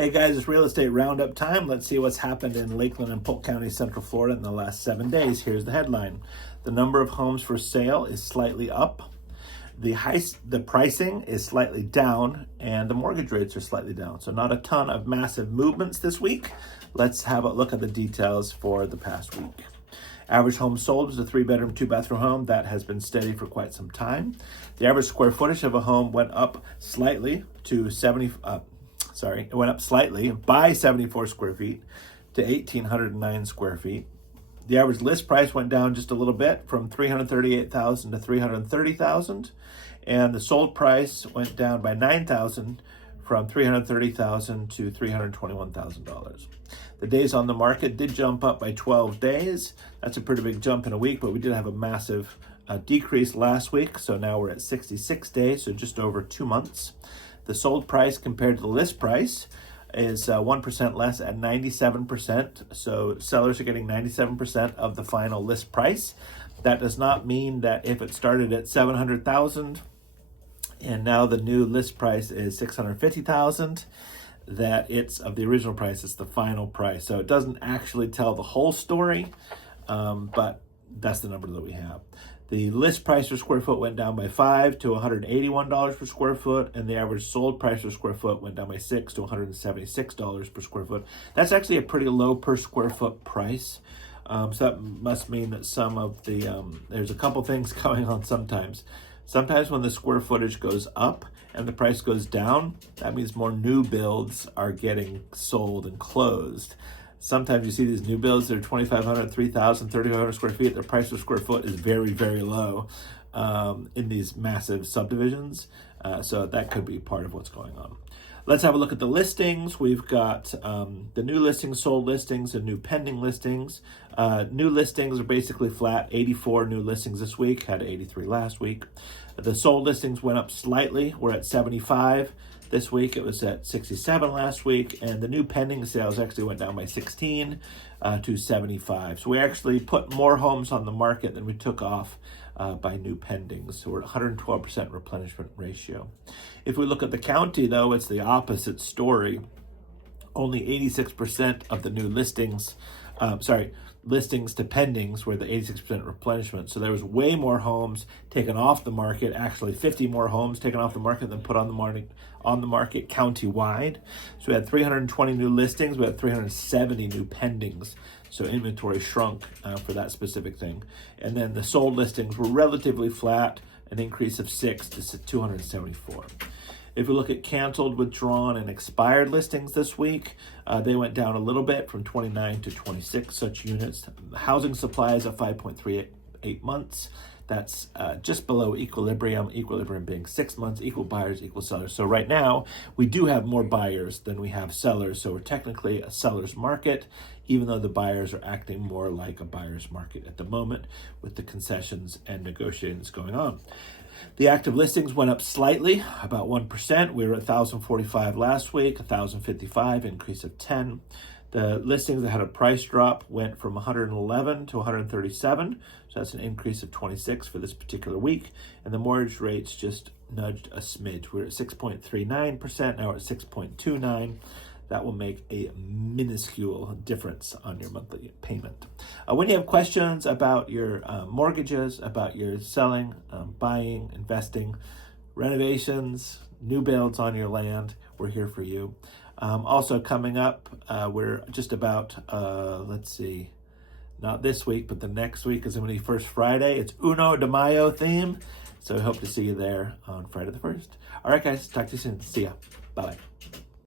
Hey guys, it's Real Estate Roundup time. Let's see what's happened in Lakeland and Polk County, Central Florida in the last 7 days. Here's the headline. The number of homes for sale is slightly up. The pricing is slightly down, and the mortgage rates are slightly down. So not a ton of massive movements this week. Let's have a look at the details for the past week. Average home sold was a 3-bedroom, 2-bathroom home. That has been steady for quite some time. The average square footage of a home went up slightly to it went up slightly by 74 square feet to 1,809 square feet. The average list price went down just a little bit from $338,000 to $330,000, and the sold price went down by $9,000 from $330,000 to $321,000. The days on the market did jump up by 12 days. That's a pretty big jump in a week, but we did have a massive decrease last week, so now we're at 66 days, so just over 2 months. The sold price compared to the list price is 1% less at 97%. So sellers are getting 97% of the final list price. That does not mean that if it started at $700,000 and now the new list price is $650,000, that it's of the original price, it's the final price. So it doesn't actually tell the whole story, but that's the number that we have. The list price per square foot went down by $5 to $181 per square foot, and the average sold price per square foot went down by $6 to $176 per square foot. That's actually a pretty low per square foot price. So that must mean that some of the, there's a couple things going on sometimes. Sometimes when the square footage goes up and the price goes down, that means more new builds are getting sold and closed. Sometimes you see these new builds that are 2,500, 3,000, 3,500 square feet. The price per square foot is very, very low in these massive subdivisions. So that could be part of what's going on. Let's have a look at the listings. We've got the new listings, sold listings, and new pending listings. New listings are basically flat. 84 new listings this week, had 83 last week. The sold listings went up slightly. We're at 75. This week it was at 67 last week, and the new pending sales actually went down by 16 to 75. So we actually put more homes on the market than we took off by new pendings. So we're at 112% replenishment ratio. If we look at the county, though, it's the opposite story. Only 86% of the new listings to pendings were the 86% replenishment. So there was way more homes taken off the market, actually 50 more homes taken off the market than put on the market county-wide. So we had 320 new listings, we had 370 new pendings. So inventory shrunk for that specific thing. And then the sold listings were relatively flat, an increase of 6 to 274. If we look at canceled, withdrawn, and expired listings this week, they went down a little bit from 29 to 26 such units. The housing supply is at 5.38 months. That's just below equilibrium being 6 months, equal buyers, equal sellers. So right now, we do have more buyers than we have sellers. So we're technically a seller's market, even though the buyers are acting more like a buyer's market at the moment with the concessions and negotiations going on. The active listings went up slightly, about 1%. We were at 1,045 last week, 1,055, increase of 10. The listings that had a price drop went from 111 to 137, so that's an increase of 26 for this particular week. And the mortgage rates just nudged a smidge. We're at 6.39%, now we're at 6.29. That will make a minuscule difference on your monthly payment. When you have questions about your mortgages, about your selling, buying, investing, renovations, new builds on your land, we're here for you. Also coming up, we're just about, not this week, but the next week is going to be First Friday. It's Uno de Mayo theme. So we hope to see you there on Friday the 1st. All right, guys, talk to you soon. See ya. Bye-bye.